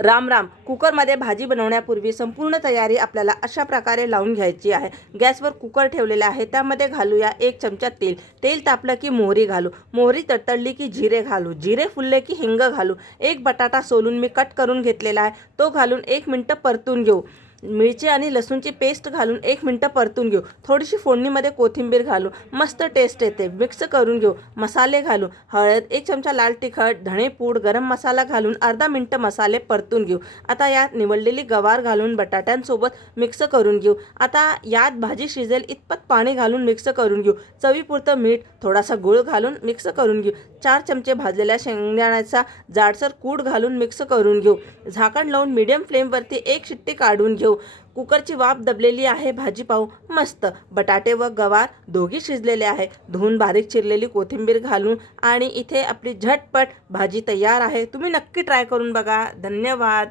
राम राम. कुकरमध्ये भाजी बनवण्यापूर्वी संपूर्ण तयारी आपल्याला अशा प्रकारे लावून घ्यायची आहे. गॅसवर कुकर ठेवलेला आहे. त्यामध्ये घालूया 1 चमचा तेल. तेल तापलं की मोहरी घालू. मोहरी तडतडली की जिरे घालू. जिरे फुलले की हिंग घालू. एक बटाटा सोलून मी कट करून घेतलेला आहे, तो घालून 1 मिनिट परतून घेऊ. मिरची आणि लसूणची पेस्ट घालून 1 मिनिट परतून घेऊ. थोडीशी फोडणीमध्ये कोथिंबीर घालू. मस्त टेस्ट येते. मिक्स करून घेऊ. मसाले घालू. हळद, 1 चमचा लाल तिखट, धणेपूड, गरम मसाला घालून अर्धा मिनिट मसाले परतून घेऊ. आता यात निवडलेली गवार घालून बटाट्यांसोबत मिक्स करून घेऊ. आता यात भाजी शिजेल इतपत पाणी घालून मिक्स करून घेऊ. चवीपुरतं मीठ, थोडासा गूळ घालून मिक्स करून घेऊ. 4 चमचे भाजलेल्या शेंगदाण्याचा जाडसर कूट घालून मिक्स करून घेऊ. झाकण लावून मीडियम फ्लेमवरती 1 शिट्टी काढून घेऊ. कुकरची वाफ दबलेली आहे. भाजी पाहू. मस्त बटाटे व गवार दोघी शिजलेले आहे. धुवून बारीक चिरलेली कोथिंबीर घालून आणि इथे आपली झटपट भाजी तयार आहे. तुम्ही नक्की ट्राय करून बघा. धन्यवाद.